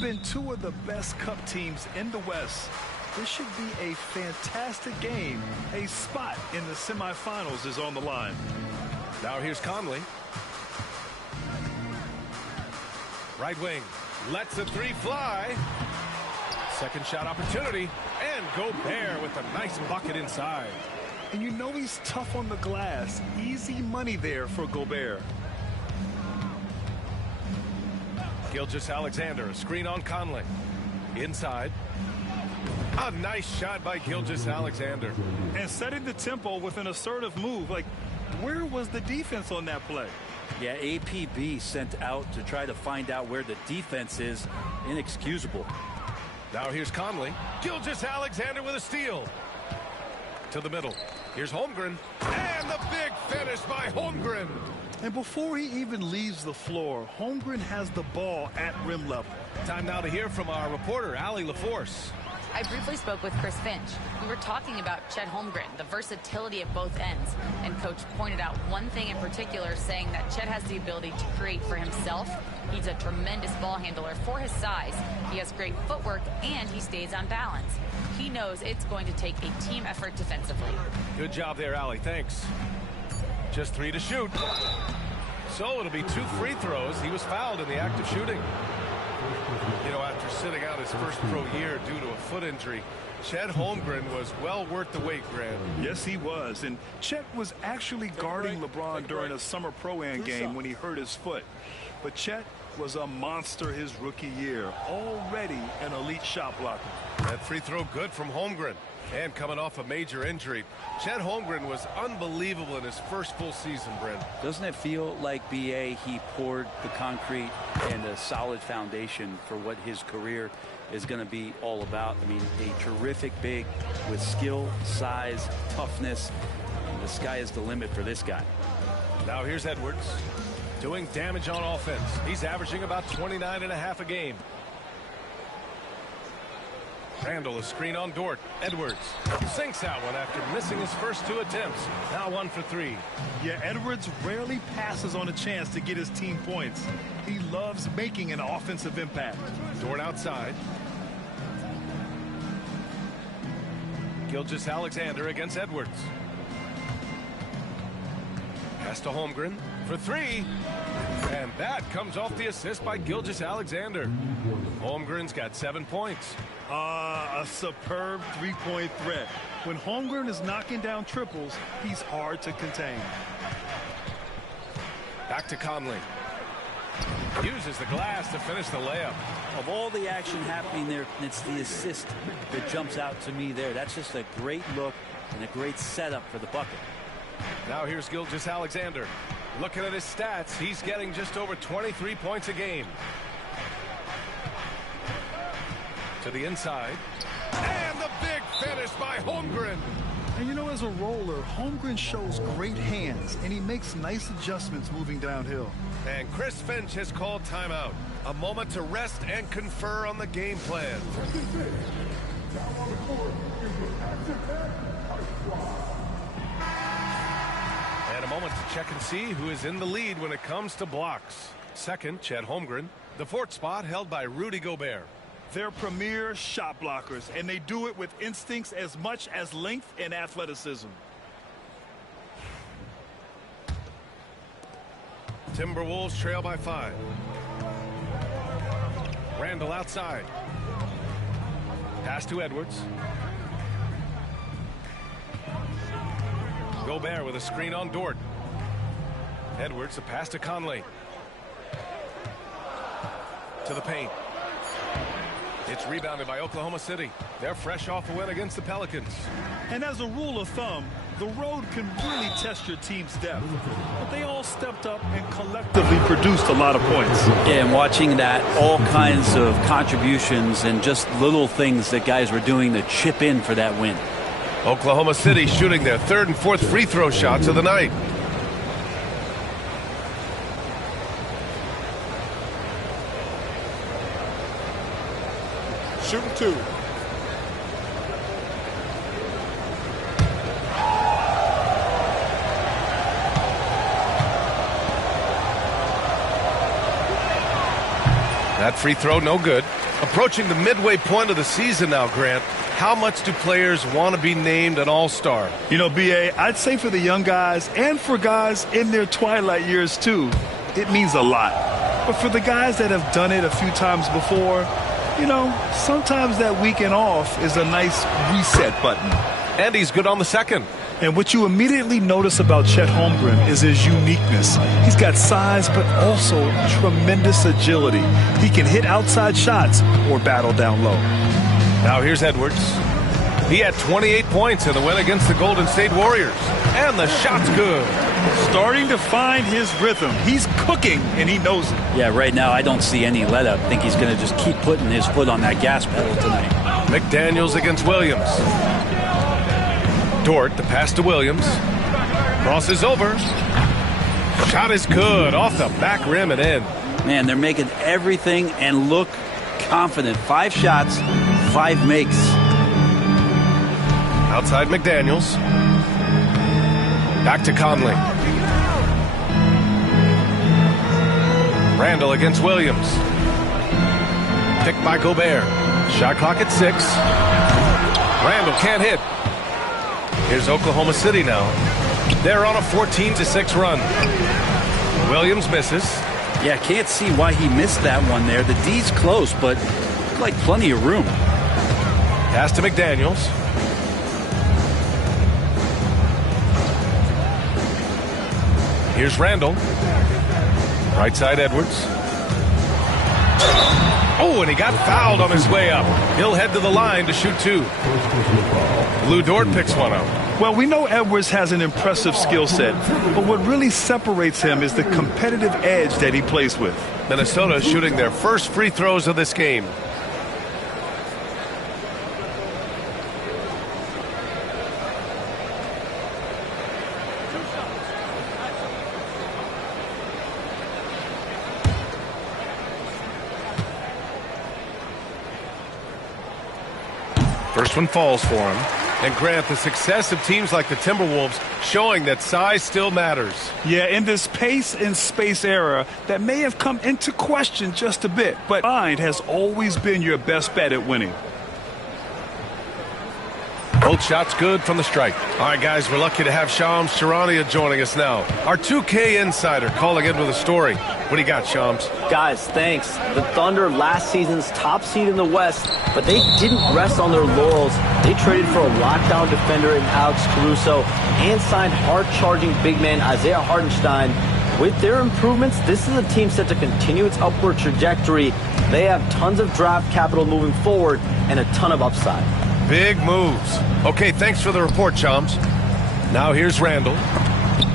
Been two of the best Cup teams in the West. This should be a fantastic game. A spot in the semifinals is on the line. Now here's Conley. Right wing. Lets the three fly. Second shot opportunity. And Gobert with a nice bucket inside. And you know he's tough on the glass. Easy money there for Gobert. Gilgeous-Alexander, a screen on Conley. Inside. A nice shot by Gilgeous-Alexander. And setting the tempo with an assertive move. Like, where was the defense on that play? Yeah, APB sent out to try to find out where the defense is. Inexcusable. Now here's Conley. Gilgeous-Alexander with a steal. To the middle. Here's Holmgren. And the big finish by Holmgren. And before he even leaves the floor, Holmgren has the ball at rim level. Time now to hear from our reporter, Allie LaForce. I briefly spoke with Chris Finch. We were talking about Chet Holmgren, the versatility of both ends. And Coach pointed out one thing in particular, saying that Chet has the ability to create for himself. He's a tremendous ball handler for his size. He has great footwork, and he stays on balance. He knows it's going to take a team effort defensively. Good job there, Allie. Thanks. Just 3 to shoot. So it'll be 2 free throws. He was fouled in the act of shooting. You know, after sitting out his first pro year due to a foot injury, Chet Holmgren was well worth the wait, Grant. Yes, he was. And Chet was actually guarding LeBron during a summer Pro-Am game when he hurt his foot. But Chet was a monster his rookie year. Already an elite shot blocker. That free throw good from Holmgren. And coming off a major injury, Chet Holmgren was unbelievable in his first full season, Brent. Doesn't it feel like, BA, he poured the concrete and a solid foundation for what his career is going to be all about? I mean, a terrific big with skill, size, toughness. And the sky is the limit for this guy. Now here's Edwards doing damage on offense. He's averaging about 29.5 a game. Randall, a screen on Dort. Edwards sinks that one after missing his first 2 attempts. Now 1 for 3. Yeah, Edwards rarely passes on a chance to get his team points. He loves making an offensive impact. Dort outside. Gilgeous-Alexander against Edwards. Pass to Holmgren for 3. And that comes off the assist by Gilgeous-Alexander. Holmgren's got 7 points. A superb three-point threat. When Holmgren is knocking down triples, he's hard to contain. Back to Conley. Uses the glass to finish the layup. Of all the action happening there, it's the assist that jumps out to me there. That's just a great look and a great setup for the bucket. Now here's Gilgeous-Alexander. Looking at his stats, he's getting just over 23 points a game. To the inside. And the big finish by Holmgren. And you know, as a roller, Holmgren shows great hands, and he makes nice adjustments moving downhill. And Chris Finch has called timeout. A moment to rest and confer on the game plan. And a moment to check and see who is in the lead when it comes to blocks. Second, Chet Holmgren. The 4th spot held by Rudy Gobert. They're premier shot blockers, and they do it with instincts as much as length and athleticism. Timberwolves trail by 5. Randall outside. Pass to Edwards. Gobert with a screen on Dort. Edwards, a pass to Conley. To the paint. It's rebounded by Oklahoma City. They're fresh off a win against the Pelicans. And as a rule of thumb, the road can really test your team's depth. But they all stepped up and collectively produced a lot of points. Yeah, and watching that, all kinds of contributions and just little things that guys were doing to chip in for that win. Oklahoma City shooting their 3rd and 4th free throw shots of the night. Shooting 2. That free throw, no good. Approaching the midway point of the season now, Grant. How much do players want to be named an all-star? You know, B.A., I'd say for the young guys and for guys in their twilight years, too, it means a lot. But for the guys that have done it a few times before, you know, sometimes that weekend off is a nice reset button. And he's good on the second. And what you immediately notice about Chet Holmgren is his uniqueness. He's got size, but also tremendous agility. He can hit outside shots or battle down low. Now here's Edwards. He had 28 points in the win against the Golden State Warriors. And the shot's good. Starting to find his rhythm. He's cooking, and he knows it. Yeah, right now I don't see any let up. I think he's going to just keep putting his foot on that gas pedal tonight. McDaniels against Williams. Dort, the pass to Williams. Crosses over. Shot is good. Off the back rim and in. Man, they're making everything and look confident. 5 shots, 5 makes. Outside McDaniels. Back to Conley. Randall against Williams. Picked by Gobert. Shot clock at 6. Randall can't hit. Here's Oklahoma City now. They're on a 14-6 run. Williams misses. Yeah, can't see why he missed that one there. The D's close, but like plenty of room. Pass to McDaniels. Here's Randall. Right side Edwards. Oh, and he got fouled on his way up. He'll head to the line to shoot 2. Lou Dort picks one up. Well, we know Edwards has an impressive skill set, but what really separates him is the competitive edge that he plays with. Minnesota shooting their first free throws of this game. First one falls for him. And Grant, the success of teams like the Timberwolves showing that size still matters. Yeah, in this pace and space era, that may have come into question just a bit, but mind has always been your best bet at winning. Both shots good from the strike. All right, guys, we're lucky to have Shams Charania joining us now. Our 2K insider calling in with a story. What do you got, Shams? Guys, thanks. The Thunder, last season's top seed in the West, but they didn't rest on their laurels. They traded for a lockdown defender in Alex Caruso and signed hard-charging big man Isaiah Hartenstein. With their improvements, this is a team set to continue its upward trajectory. They have tons of draft capital moving forward and a ton of upside. Big moves. Okay, thanks for the report, Shams. Now here's Randall.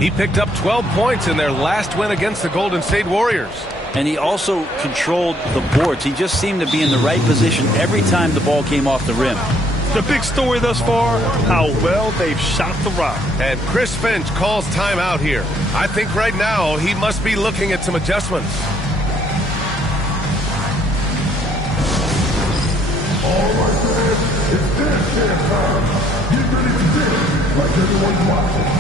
He picked up 12 points in their last win against the Golden State Warriors. And he also controlled the boards. He just seemed to be in the right position every time the ball came off the rim. The big story thus far, how well they've shot the rock. And Chris Finch calls timeout here. I think right now he must be looking at some adjustments. All right, man. It's dance time. Get ready to dance like everyone's watching.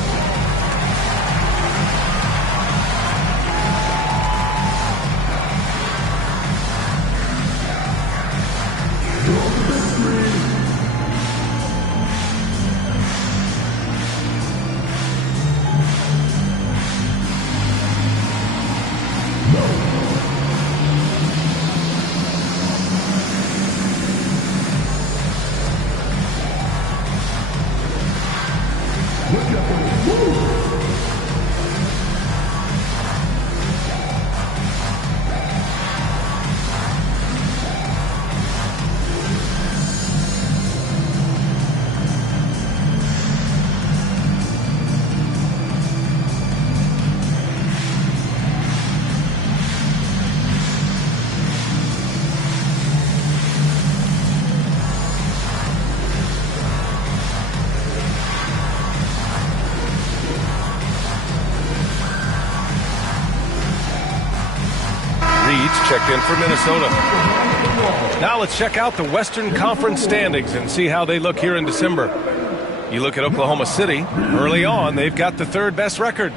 Checked in for Minnesota. Now let's check out the Western Conference standings and see how they look here in December. You look at Oklahoma City. Early on, they've got the 3rd best record.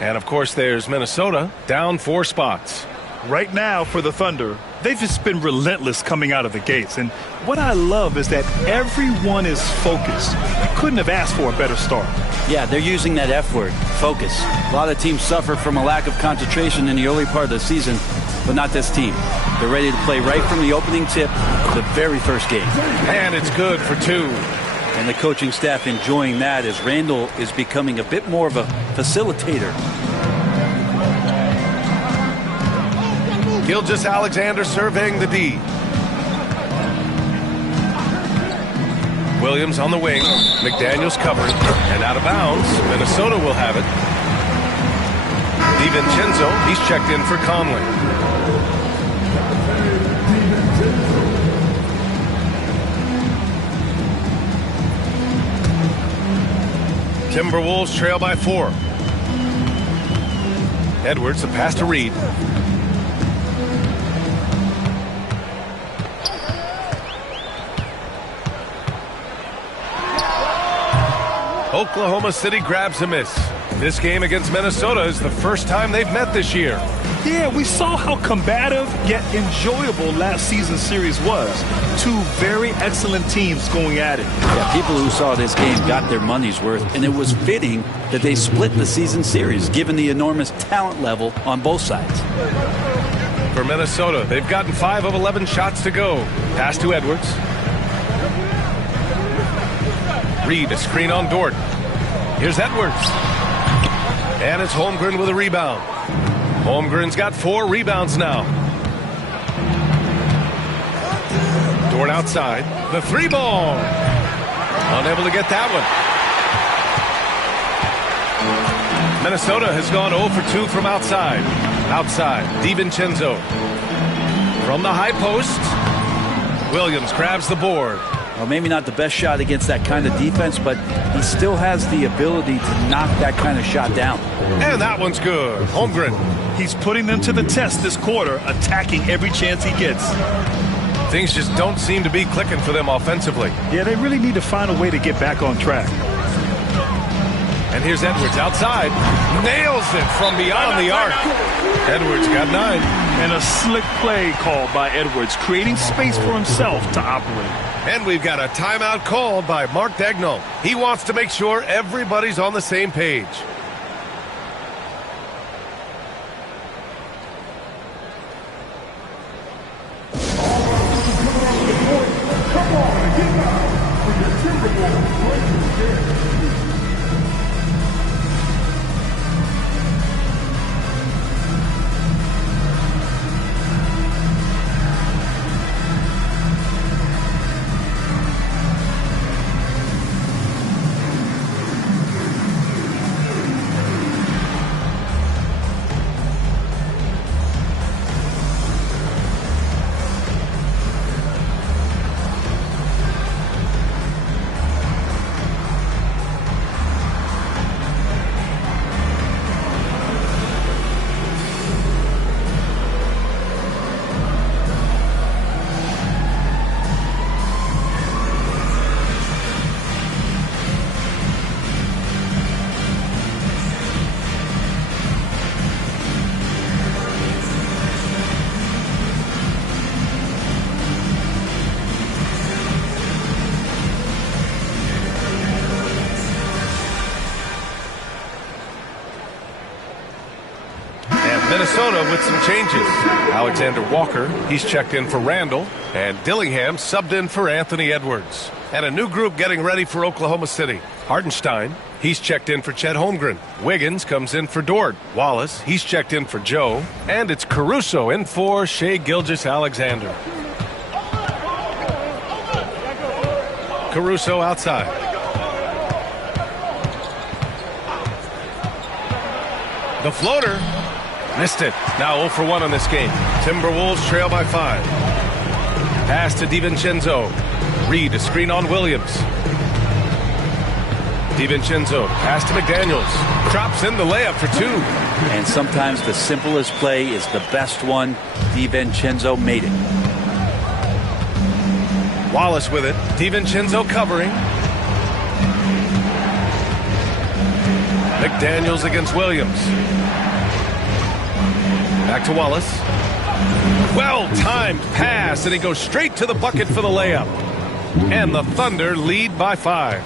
And, of course, there's Minnesota down 4 spots. Right now for the Thunder, they've just been relentless coming out of the gates. And what I love is that everyone is focused. You couldn't have asked for a better start. Yeah, they're using that F word, focus. A lot of teams suffer from a lack of concentration in the early part of the season, but not this team. They're ready to play right from the opening tip of the very first game. And it's good for 2. And the coaching staff enjoying that as Randall is becoming a bit more of a facilitator. Gilgeous-Alexander surveying the D. Williams on the wing. McDaniels covering. And out of bounds. Minnesota will have it. DiVincenzo, he's checked in for Conley. Timberwolves trail by 4. Edwards, a pass to Reed. Oklahoma City grabs a miss. This game against Minnesota is the first time they've met this year. Yeah, we saw how combative yet enjoyable last season's series was. 2 very excellent teams going at it. Yeah, people who saw this game got their money's worth, and it was fitting that they split the season series, given the enormous talent level on both sides. For Minnesota, they've gotten 5 of 11 shots to go. Pass to Edwards. Reed, a screen on Dort. Here's Edwards. And it's Holmgren with a rebound. Holmgren's got 4 rebounds now. Dort outside. The 3-ball. Unable to get that one. Minnesota has gone 0 for 2 from outside. Outside, DiVincenzo. From the high post, Williams grabs the board. Well, maybe not the best shot against that kind of defense, but he still has the ability to knock that kind of shot down. And that one's good. Holmgren. He's putting them to the test this quarter, attacking every chance he gets. Things just don't seem to be clicking for them offensively. Yeah, they really need to find a way to get back on track. And here's Edwards outside. Nails it from beyond the arc. Edwards got 9. And a slick play called by Edwards, creating space for himself to operate. And we've got a timeout called by Mark Daigneault. He wants to make sure everybody's on the same page. Minnesota with some changes. Alexander Walker, he's checked in for Randall, and Dillingham subbed in for Anthony Edwards. And a new group getting ready for Oklahoma City. Hartenstein, he's checked in for Chet Holmgren. Wiggins comes in for Dort. Wallace, he's checked in for Joe. And it's Caruso in for Shai Gilgeous-Alexander. Caruso outside. The floater. Missed it. Now 0 for 1 on this game. Timberwolves trail by 5. Pass to DiVincenzo. Reed, a screen on Williams. DiVincenzo, pass to McDaniels. Drops in the layup for 2. And sometimes the simplest play is the best one. DiVincenzo made it. Wallace with it. DiVincenzo covering. McDaniels against Williams. Back to Wallace. Well-timed pass, and he goes straight to the bucket for the layup. And the Thunder lead by 5.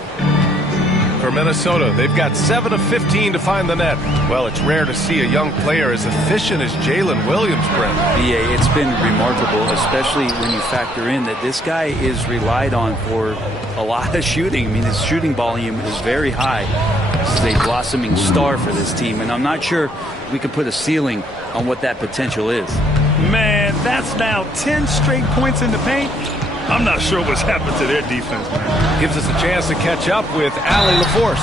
For Minnesota, they've got 7 of 15 to find the net. Well, it's rare to see a young player as efficient as Jalen Williams, Brent. Yeah, it's been remarkable, especially when you factor in that this guy is relied on for a lot of shooting. I mean, his shooting volume is very high. This is a blossoming star for this team, and I'm not sure we can put a ceiling on what that potential is. Man, that's now 10 straight points in the paint. I'm not sure what's happened to their defense, man. Gives us a chance to catch up with Allie LaForce.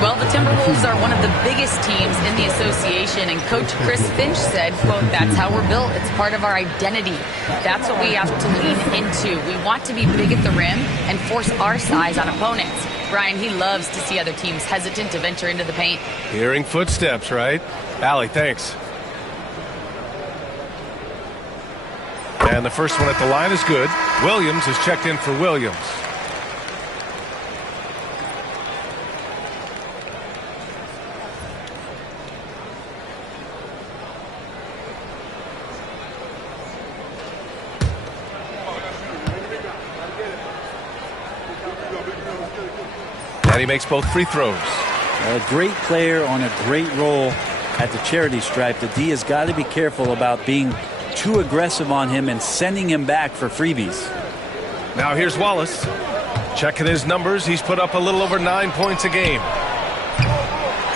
Well, the Timberwolves are one of the biggest teams in the association, and Coach Chris Finch said, quote, "That's how we're built. It's part of our identity. That's what we have to lean into. We want to be big at the rim and force our size on opponents." Brian, he loves to see other teams hesitant to venture into the paint. Hearing footsteps, right? Allie, thanks. And the first one at the line is good. Williams is checked in for Williams. And he makes both free throws. A great player on a great role at the charity stripe. The D has got to be careful about being too aggressive on him and sending him back for freebies. Now here's Wallace. Checking his numbers. He's put up a little over 9 points a game.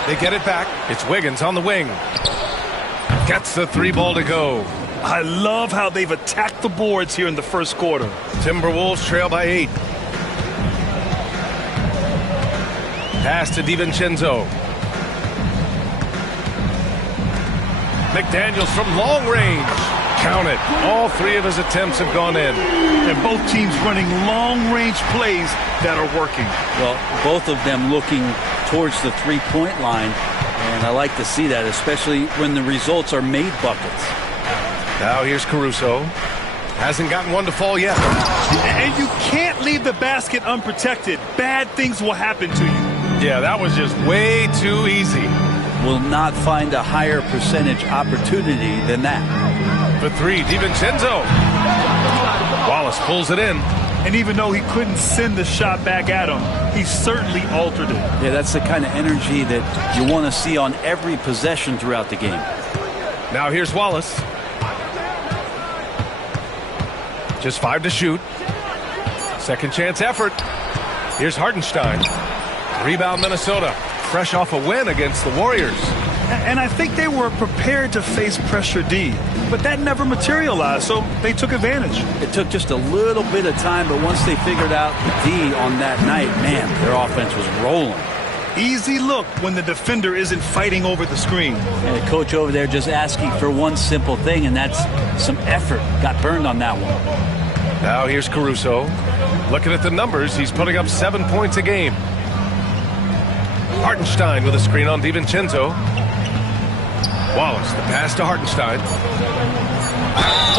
They get it back. It's Wiggins on the wing. Gets the 3-ball to go. I love how they've attacked the boards here in the first quarter. Timberwolves trail by 8. Pass to DiVincenzo. McDaniels from long range. Count it. All 3 of his attempts have gone in. And both teams running long-range plays that are working. Well, both of them looking towards the three-point line, and I like to see that, especially when the results are made buckets. Now here's Caruso. Hasn't gotten one to fall yet. And you can't leave the basket unprotected. Bad things will happen to you. Yeah, that was just way too easy. Will not find a higher percentage opportunity than that. For 3, DiVincenzo. Wallace pulls it in. And even though he couldn't send the shot back at him, he certainly altered it. Yeah, that's the kind of energy that you want to see on every possession throughout the game. Now here's Wallace. Just 5 to shoot. Second chance effort. Here's Hartenstein. Rebound Minnesota. Fresh off a win against the Warriors. And I think they were prepared to face pressure D, but that never materialized, so they took advantage. It took just a little bit of time, but once they figured out the D on that night, man, their offense was rolling. Easy look when the defender isn't fighting over the screen. And the coach over there just asking for one simple thing, and that's some effort. Got burned on that one. Now here's Caruso. Looking at the numbers, he's putting up 7 points a game. Hartenstein with a screen on DiVincenzo. Wallace, the pass to Hartenstein.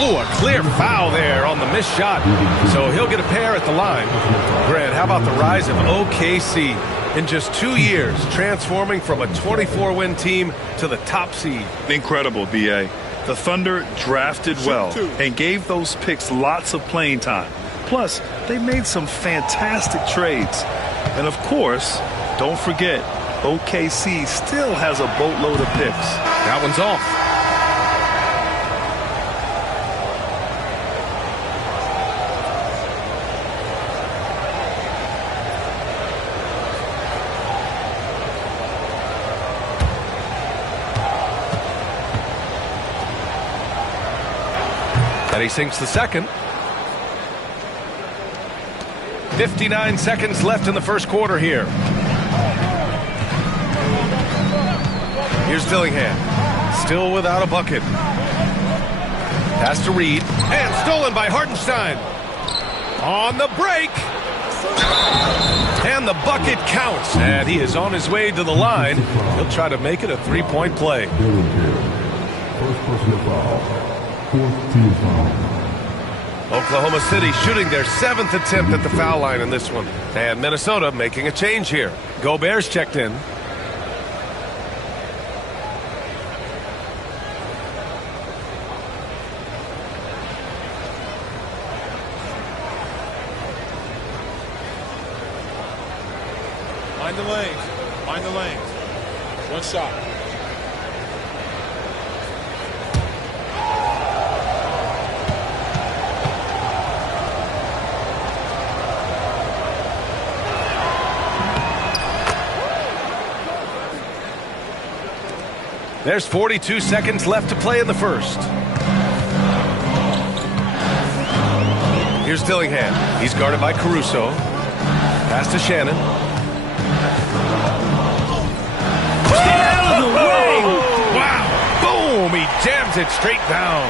Oh, a clear foul there on the missed shot. So he'll get a pair at the line. Grant, how about the rise of OKC? In just 2 years, transforming from a 24-win team to the top seed. Incredible, B.A. The Thunder drafted well and gave those picks lots of playing time. Plus, they made some fantastic trades. And of course, don't forget, OKC still has a boatload of picks. That one's off. And he sinks the second. 59 seconds left in the first quarter here. Here's Dillingham. Still without a bucket. Pass to Reed. And stolen by Hartenstein. On the break. And the bucket counts. And he is on his way to the line. He'll try to make it a three-point play. First personal foul. Fourth team foul. Oklahoma City shooting their 7th attempt at the foul line in this one. And Minnesota making a change here. Gobert's checked in. Mind the lanes. Mind the lanes. One shot. There's 42 seconds left to play in the first. Here's Dillingham. He's guarded by Caruso. Pass to Shannon. Get out of the way! Wow! Boom! He jams it straight down.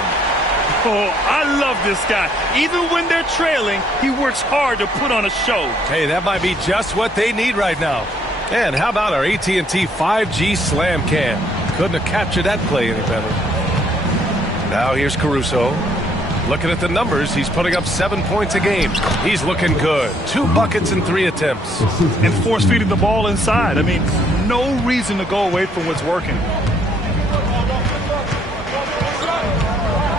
Oh, I love this guy. Even when they're trailing, he works hard to put on a show. Hey, that might be just what they need right now. And how about our AT&T 5G Slam Cam? Couldn't have captured that play any better. Now here's Caruso. Looking at the numbers, he's putting up 7 points a game. He's looking good. 2 buckets in 3 attempts. And force-feeding the ball inside. I mean, no reason to go away from what's working.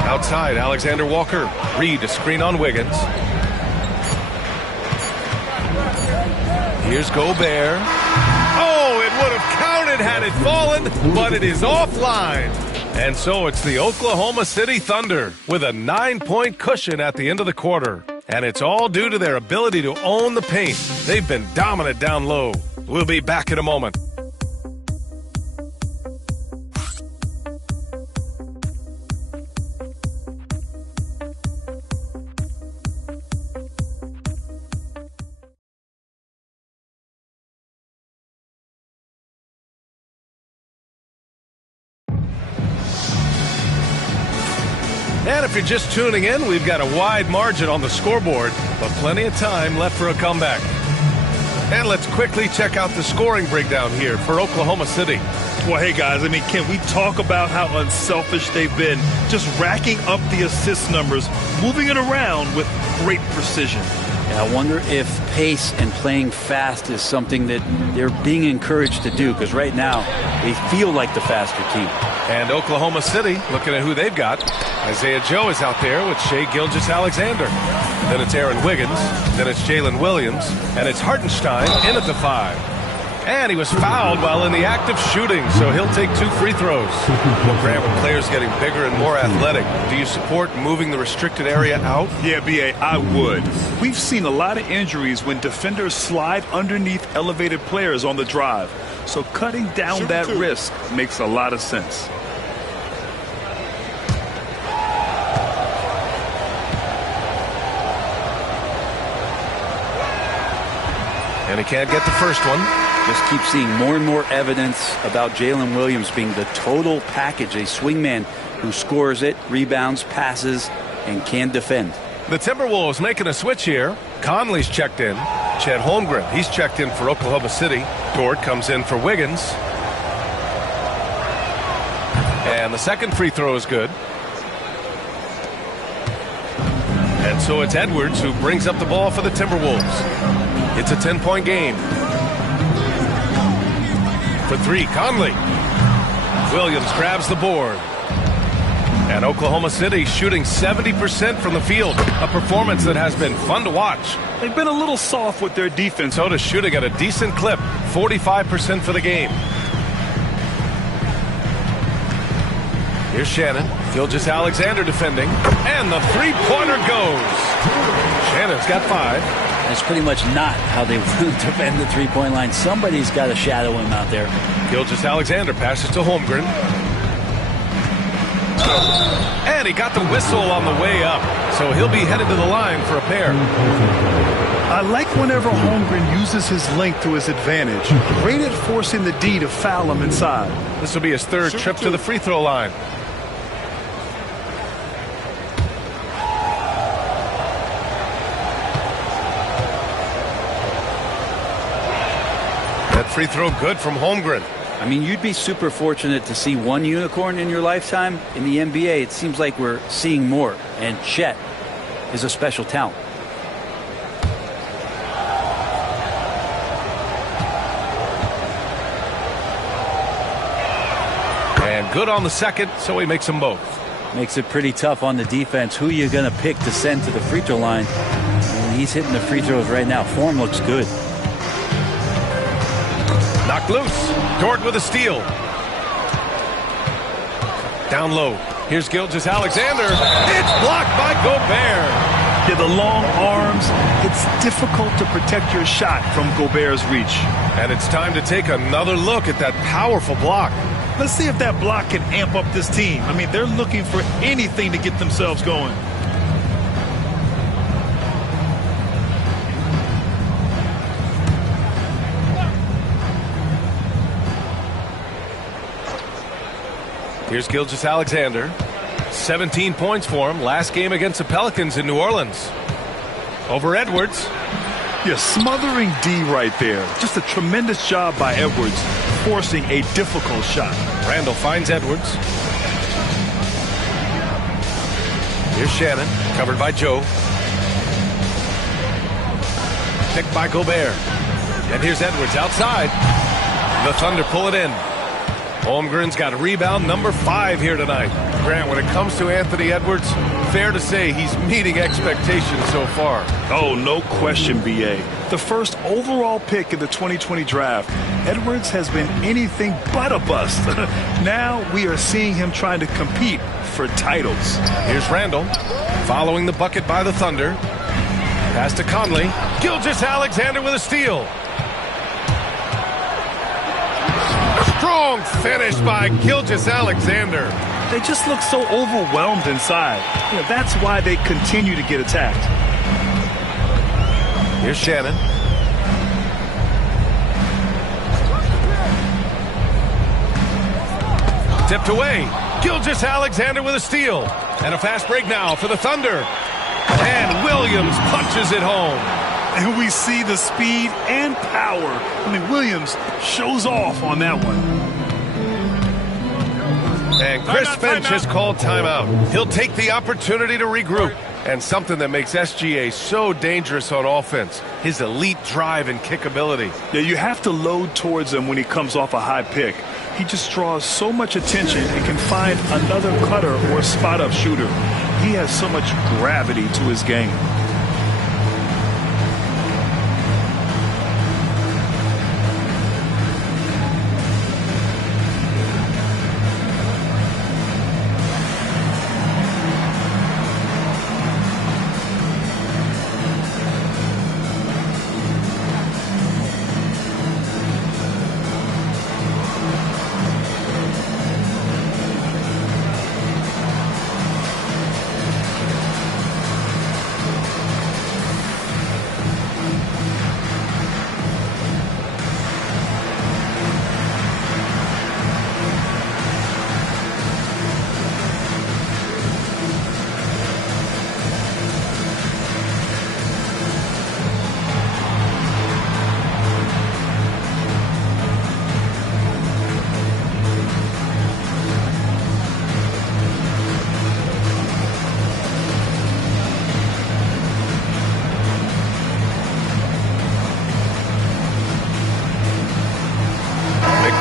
Outside, Alexander Walker. Reed to screen on Wiggins. Here's Gobert. Oh, it would have counted had it fallen, but it is offline. And so it's the Oklahoma City Thunder with a 9-point cushion at the end of the quarter. And it's all due to their ability to own the paint. They've been dominant down low. We'll be back in a moment. And if you're just tuning in, we've got a wide margin on the scoreboard, but plenty of time left for a comeback. And let's quickly check out the scoring breakdown here for Oklahoma City. Well, hey, guys, I mean, can we talk about how unselfish they've been? Just racking up the assist numbers, moving it around with great precision. And I wonder if pace and playing fast is something that they're being encouraged to do, because right now they feel like the faster team. And Oklahoma City, looking at who they've got. Isaiah Joe is out there with Shai Gilgeous-Alexander. Then it's Aaron Wiggins. Then it's Jalen Williams. And it's Hartenstein in at the 5. And he was fouled while in the act of shooting, so he'll take 2 free throws. Well, Graham, with players getting bigger and more athletic, do you support moving the restricted area out? Yeah, B.A., I would. We've seen a lot of injuries when defenders slide underneath elevated players on the drive. So cutting down that risk makes a lot of sense. And he can't get the first one. Just keep seeing more and more evidence about Jalen Williams being the total package, a swingman who scores it, rebounds, passes, and can defend. The Timberwolves making a switch here. Conley's checked in. Chet Holmgren, he's checked in for Oklahoma City. Dort comes in for Wiggins. And the second free throw is good. And so it's Edwards who brings up the ball for the Timberwolves. It's a 10-point game. For 3, Conley. Williams grabs the board. And Oklahoma City shooting 70% from the field. A performance that has been fun to watch. They've been a little soft with their defense. So does shooting at a decent clip. 45% for the game. Here's Shannon. Gilgeous-Alexander defending. And the three-pointer goes. Shannon's got 5. That's pretty much not how they defend the three-point line. Somebody's got to shadow him out there. Gilgeous-Alexander passes to Holmgren. And he got the whistle on the way up. So he'll be headed to the line for a pair. I like whenever Holmgren uses his length to his advantage. Great at forcing the D to foul him inside. This will be his 3rd trip to the free throw line. That free throw good from Holmgren. I mean, you'd be super fortunate to see one unicorn in your lifetime. In the NBA, it seems like we're seeing more. And Chet is a special talent. And good on the second, so he makes them both. Makes it pretty tough on the defense. Who are you going to pick to send to the free throw line? And he's hitting the free throws right now. Form looks good. Knocked loose. Dort with a steal. Down low. Here's Gilgeous-Alexander. It's blocked by Gobert. Yeah, the long arms. It's difficult to protect your shot from Gobert's reach. And it's time to take another look at that powerful block. Let's see if that block can amp up this team. I mean, they're looking for anything to get themselves going. Here's Gilgeous-Alexander. 17 points for him. Last game against the Pelicans in New Orleans. Over Edwards. Yeah, smothering D right there. Just a tremendous job by Edwards, forcing a difficult shot. Randall finds Edwards. Here's Shannon, covered by Joe. Picked by Gobert. And here's Edwards outside. The Thunder pull it in. Holmgren's got rebound number 5 here tonight. Grant, when it comes to Anthony Edwards, fair to say he's meeting expectations so far. Oh, no question, B.A. The first overall pick in the 2020 draft, Edwards has been anything but a bust. Now we are seeing him trying to compete for titles. Here's Randall, following the bucket by the Thunder. Pass to Conley. Gilgeous-Alexander with a steal. Strong finish by Gilgeous-Alexander. They just look so overwhelmed inside. You know, that's why they continue to get attacked. Here's Shannon. Tipped away. Gilgeous-Alexander with a steal. And a fast break now for the Thunder. And Williams punches it home. And we see the speed and power. I mean, Williams shows off on that one. And Chris Finch has called timeout. He'll take the opportunity to regroup. And something that makes SGA so dangerous on offense, his elite drive and kickability. Yeah, you have to load towards him when he comes off a high pick. He just draws so much attention and can find another cutter or spot-up shooter. He has so much gravity to his game.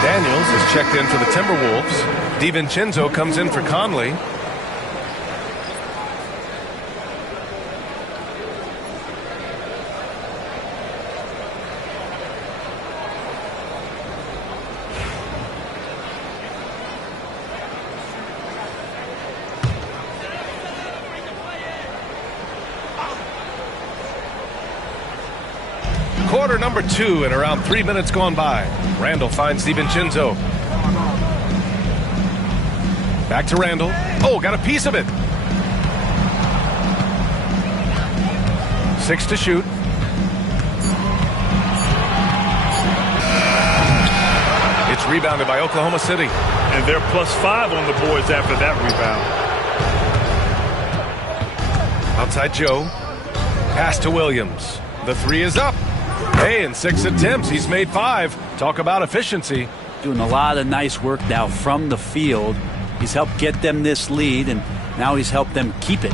Daniels is checked in for the Timberwolves. DiVincenzo comes in for Conley. Quarter number 2 and around 3 minutes gone by. Randall finds DiVincenzo. Back to Randall. Oh, got a piece of it. 6 to shoot. It's rebounded by Oklahoma City. And they're +5 on the boards after that rebound. Outside Joe. Pass to Williams. The 3 is up. Hey, in 6 attempts, he's made 5. Talk about efficiency. Doing a lot of nice work now from the field. He's helped get them this lead, and now he's helped them keep it.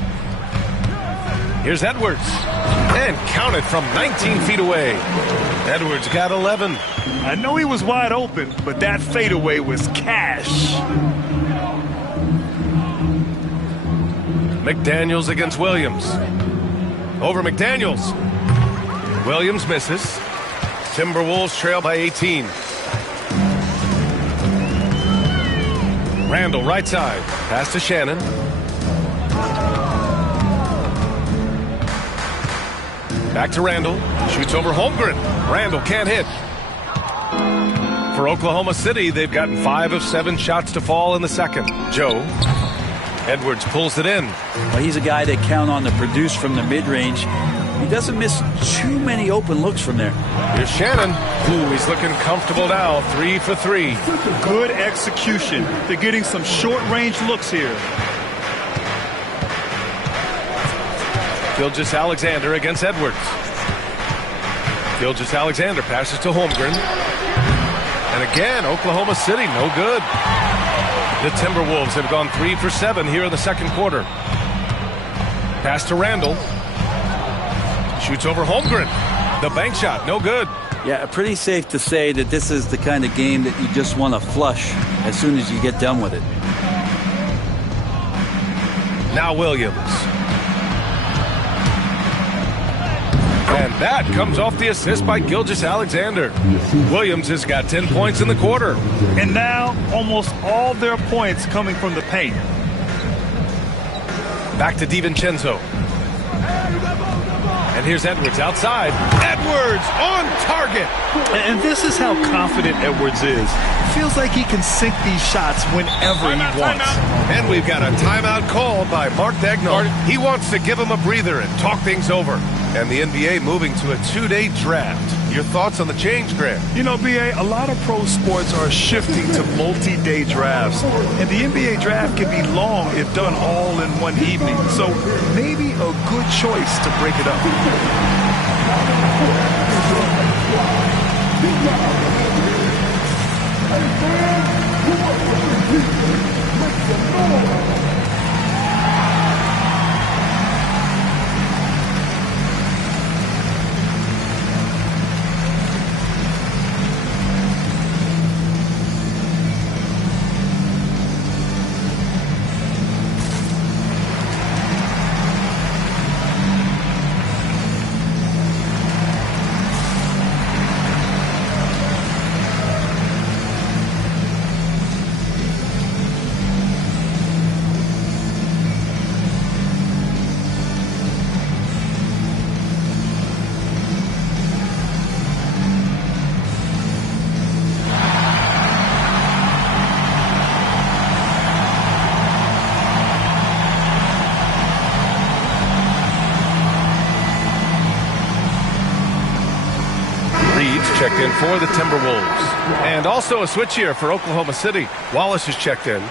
Here's Edwards. And counted from 19 feet away. Edwards got 11. I know he was wide open, but that fadeaway was cash. McDaniels against Williams. Over McDaniels. Williams misses. Timberwolves trail by 18. Randall right side. Pass to Shannon. Back to Randall. Shoots over Holmgren. Randall can't hit. For Oklahoma City, they've gotten 5 of 7 shots to fall in the second. Joe. Edwards pulls it in. Well, he's a guy they count on to produce from the mid-range. He doesn't miss too many open looks from there. Here's Shannon. Ooh, he's looking comfortable now. 3 for 3. Good execution. They're getting some short-range looks here. Gilgeous-Alexander against Edwards. Gilgeous-Alexander passes to Holmgren. And again, Oklahoma City, no good. The Timberwolves have gone 3 for 7 here in the second quarter. Pass to Randall. Shoots over Holmgren. The bank shot, no good. Yeah, pretty safe to say that this is the kind of game that you just want to flush as soon as you get done with it. Now Williams. And that comes off the assist by Gilgeous-Alexander. Williams has got 10 points in the quarter. And now almost all their points coming from the paint. Back to DiVincenzo. And here's Edwards outside. Edwards on target. And this is how confident Edwards is. Feels like he can sink these shots whenever he wants. And we've got a timeout called by Mark Daigneault. He wants to give him a breather and talk things over. And the NBA moving to a 2-day draft. Your thoughts on the change, Grant? You know, B.A., a lot of pro sports are shifting to multi-day drafts. And the NBA draft can be long if done all in one evening. So maybe a good choice to break it up. Checked in for the Timberwolves. And also a switch here for Oklahoma City. Wallace is checked in.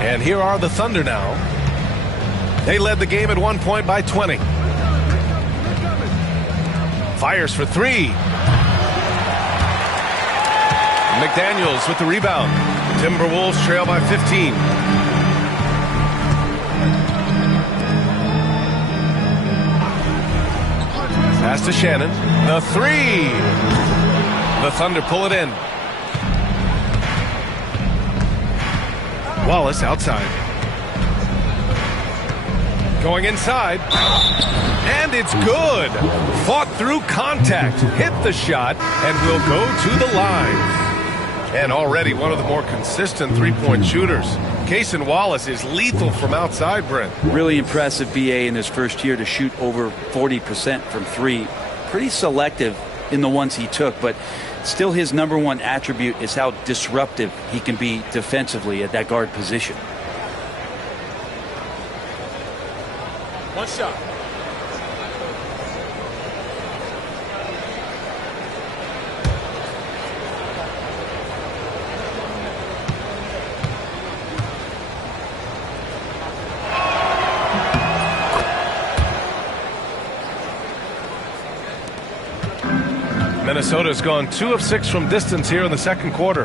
And here are the Thunder now. They led the game at one point by 20. Fires for 3. McDaniels with the rebound. Timberwolves trail by 15. Pass to Shannon. The 3. The Thunder pull it in. Wallace outside. Going inside. And it's good. Fought through contact. Hit the shot and will go to the line. And already one of the more consistent three-point shooters. Cason Wallace is lethal from outside, Brent. Really impressive, B.A., in his first year to shoot over 40% from 3. Pretty selective in the ones he took, but still his number one attribute is how disruptive he can be defensively at that guard position. One shot. Minnesota's gone 2 of 6 from distance here in the second quarter.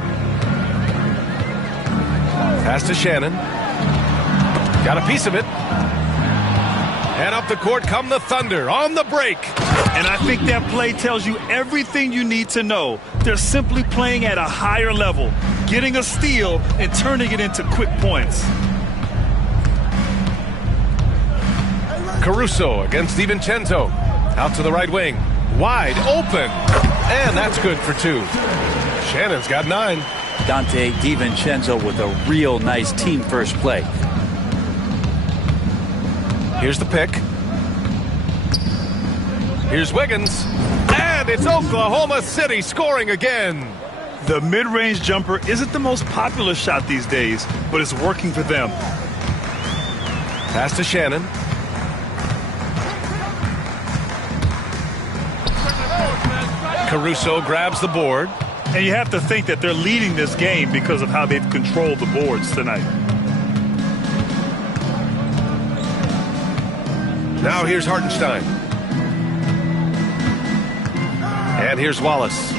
Pass to Shannon. Got a piece of it. And up the court come the Thunder on the break. And I think that play tells you everything you need to know. They're simply playing at a higher level, getting a steal and turning it into quick points. Caruso against DiVincenzo. Out to the right wing. Wide open. And that's good for 2. Shannon's got 9. Dante DiVincenzo with a real nice team first play. Here's the pick. Here's Wiggins. And it's Oklahoma City scoring again. The mid-range jumper isn't the most popular shot these days, but it's working for them. Pass to Shannon. Caruso grabs the board. And you have to think that they're leading this game because of how they've controlled the boards tonight. Now here's Hartenstein. And here's Wallace.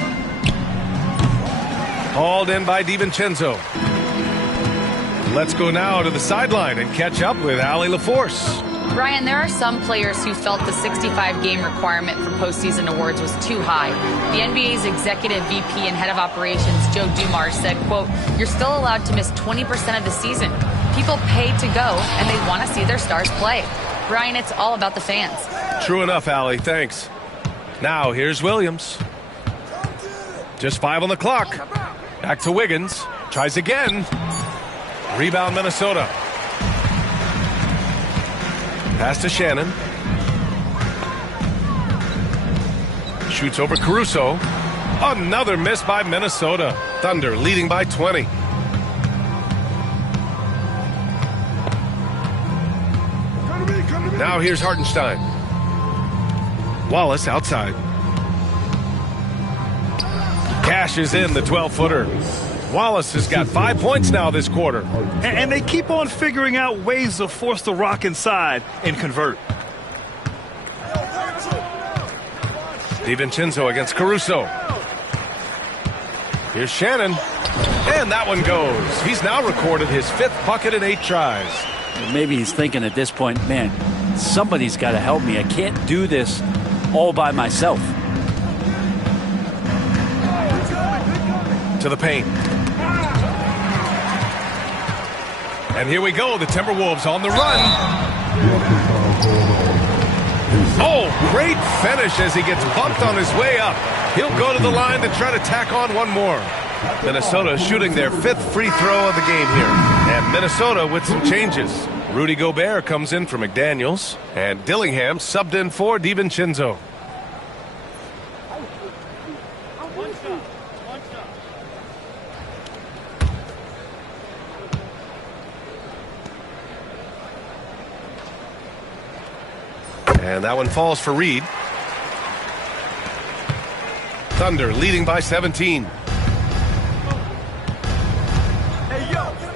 Hauled in by DiVincenzo. Let's go now to the sideline and catch up with Allie LaForce. Brian, there are some players who felt the 65-game requirement for postseason awards was too high. The NBA's executive VP and head of operations, Joe Dumars, said, quote, "You're still allowed to miss 20% of the season. People pay to go, and they want to see their stars play." Brian, it's all about the fans. True enough, Allie. Thanks. Now, here's Williams. Just 5 on the clock. Back to Wiggins. Tries again. Rebound, Minnesota. Pass to Shannon. Shoots over Caruso. Another miss by Minnesota. Thunder leading by 20. Now here's Hartenstein. Wallace outside. Cashes in the 12-footer. Wallace has got 5 points now this quarter. And they keep on figuring out ways to force the rock inside and convert. DiVincenzo against Caruso. Here's Shannon. And that one goes. He's now recorded his 5th bucket in 8 tries. Maybe he's thinking at this point, man, somebody's got to help me. I can't do this all by myself. To the paint. And here we go. The Timberwolves on the run. Oh, great finish as he gets bumped on his way up. He'll go to the line to try to tack on one more. Minnesota shooting their 5th free throw of the game here. And Minnesota with some changes. Rudy Gobert comes in for McDaniels. And Dillingham subbed in for DiVincenzo. And that one falls for Reed. Thunder leading by 17.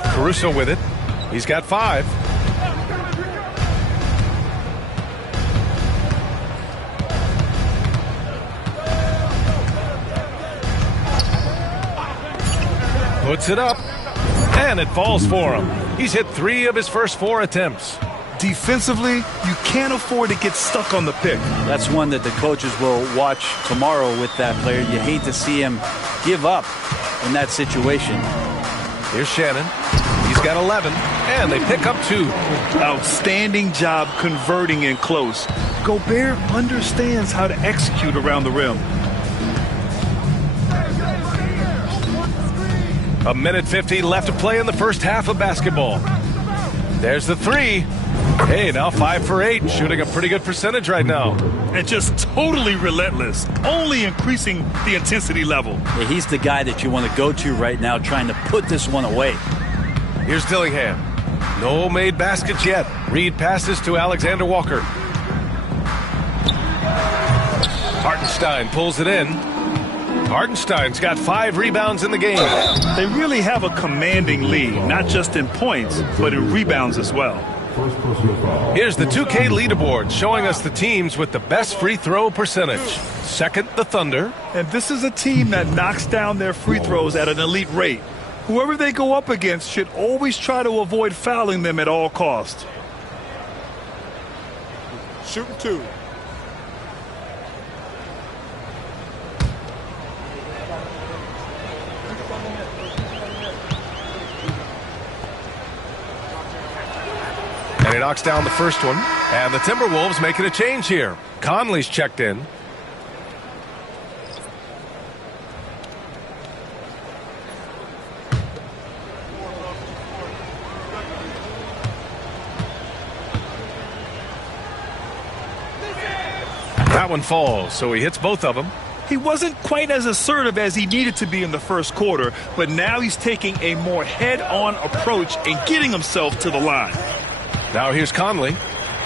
Caruso with it. He's got 5. Puts it up. And it falls for him. He's hit 3 of his first 4 attempts. Defensively, you can't afford to get stuck on the pick. That's one that the coaches will watch tomorrow with that player. You hate to see him give up in that situation. Here's Shannon. He's got 11, and they pick up 2. Outstanding job converting in close. Gobert understands how to execute around the rim. A minute 50 left to play in the first half of basketball. There's the 3. Hey, now 5 for 8, shooting a pretty good percentage right now. And just totally relentless, only increasing the intensity level. Yeah, he's the guy that you want to go to right now, trying to put this one away. Here's Dillingham. No made baskets yet. Reed passes to Alexander Walker. Hartenstein pulls it in. Hartenstein's got 5 rebounds in the game. They really have a commanding lead, not just in points, but in rebounds as well. Here's the 2K leaderboard showing us the teams with the best free throw percentage. Second, the Thunder. And this is a team that knocks down their free throws at an elite rate. Whoever they go up against should always try to avoid fouling them at all costs. shooting 2. And he knocks down the first one. And the Timberwolves making a change here. Conley's checked in. That one falls, so he hits both of them. He wasn't quite as assertive as he needed to be in the first quarter, but now he's taking a more head-on approach and getting himself to the line. Now here's Conley.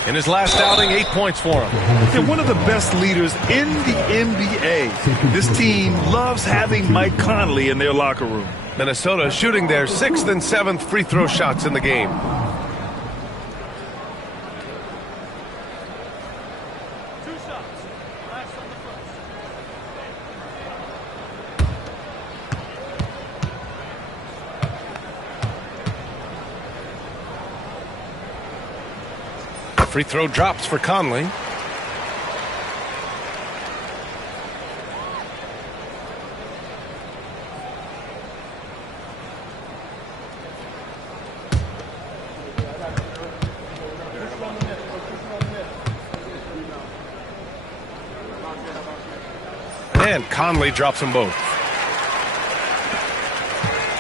In his last outing, 8 points for him. They're one of the best leaders in the NBA. This team loves having Mike Conley in their locker room. Minnesota shooting their 6th and 7th free throw shots in the game. Free throw drops for Conley. And Conley drops them both.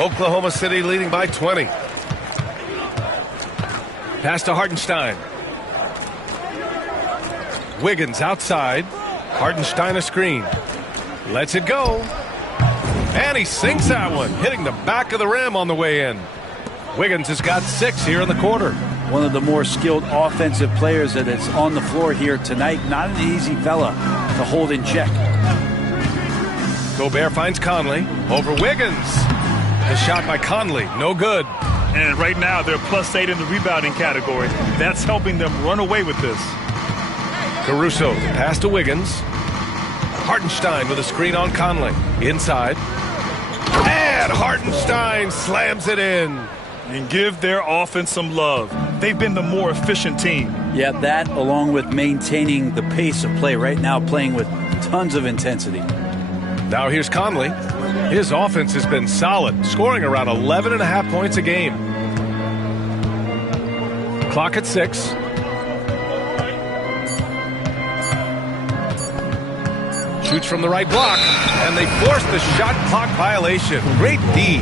Oklahoma City leading by 20. Pass to Hartenstein. Wiggins outside. Hartenstein a screen. Lets it go. And he sinks that one, hitting the back of the rim on the way in. Wiggins has got 6 here in the quarter. One of the more skilled offensive players that is on the floor here tonight. Not an easy fella to hold in check. Gobert finds Conley over Wiggins. The shot by Conley, no good. And right now they're +8 in the rebounding category. That's helping them run away with this. Caruso, pass to Wiggins. Hartenstein with a screen on Conley. Inside. And Hartenstein slams it in. And give their offense some love. They've been the more efficient team. Yeah, that along with maintaining the pace of play right now, playing with tons of intensity. Now here's Conley. His offense has been solid, scoring around 11.5 points a game. Clock at 6. Shoots from the right block, and they force the shot clock violation. Great D.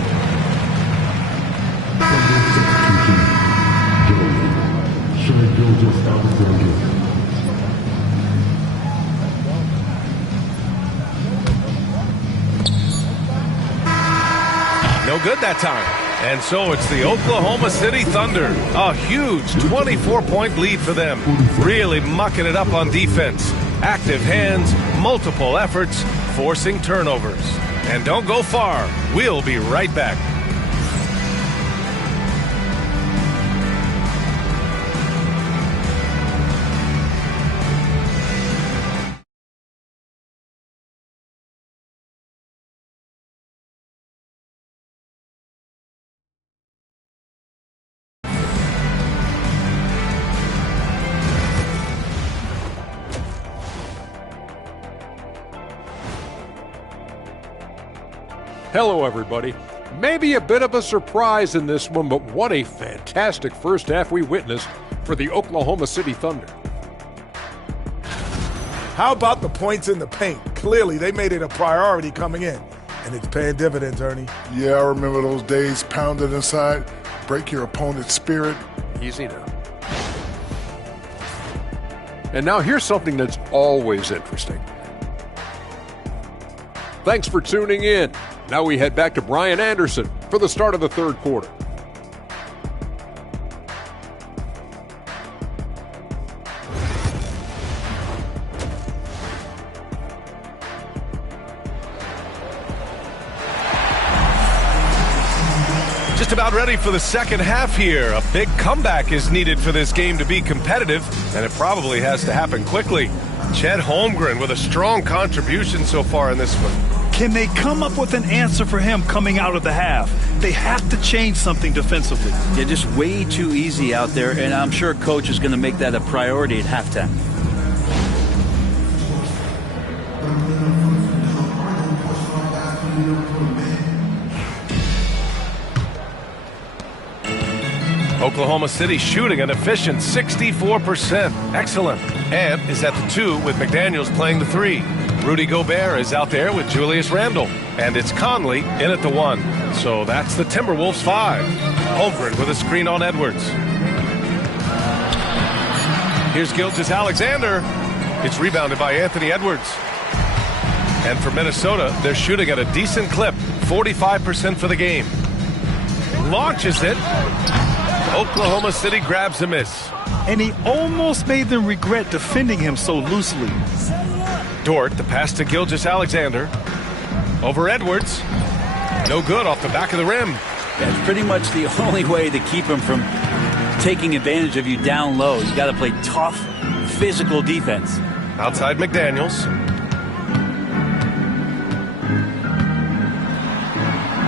No good that time. And so it's the Oklahoma City Thunder. A huge 24-point lead for them. Really mucking it up on defense. Active hands, multiple efforts, forcing turnovers. And don't go far. We'll be right back. Hello, everybody. Maybe a bit of a surprise in this one, but what a fantastic first half we witnessed for the Oklahoma City Thunder. How about the points in the paint? Clearly, they made it a priority coming in, and it's paying dividends, Ernie. Yeah, I remember those days pounded inside. Break your opponent's spirit. Easy now. And now here's something that's always interesting. Thanks for tuning in. Now we head back to Brian Anderson for the start of the third quarter. Just about ready for the second half here. A big comeback is needed for this game to be competitive, and it probably has to happen quickly. Chet Holmgren with a strong contribution so far in this one. Can they come up with an answer for him coming out of the half? They have to change something defensively. They're just way too easy out there, and I'm sure Coach is going to make that a priority at halftime. Oklahoma City shooting an efficient 64%. Excellent. And is at the 2 with McDaniels playing the 3. Rudy Gobert is out there with Julius Randle. And it's Conley in at the 1. So that's the Timberwolves 5. Holmgren with a screen on Edwards. Here's Gilgeous-Alexander. It's rebounded by Anthony Edwards. And for Minnesota, they're shooting at a decent clip, 45% for the game. Launches it. Oklahoma City grabs a miss. And he almost made them regret defending him so loosely. Dort, the pass to Gilgeous-Alexander. Over Edwards. No good off the back of the rim. That's pretty much the only way to keep him from taking advantage of you down low. You got to play tough, physical defense. Outside McDaniels.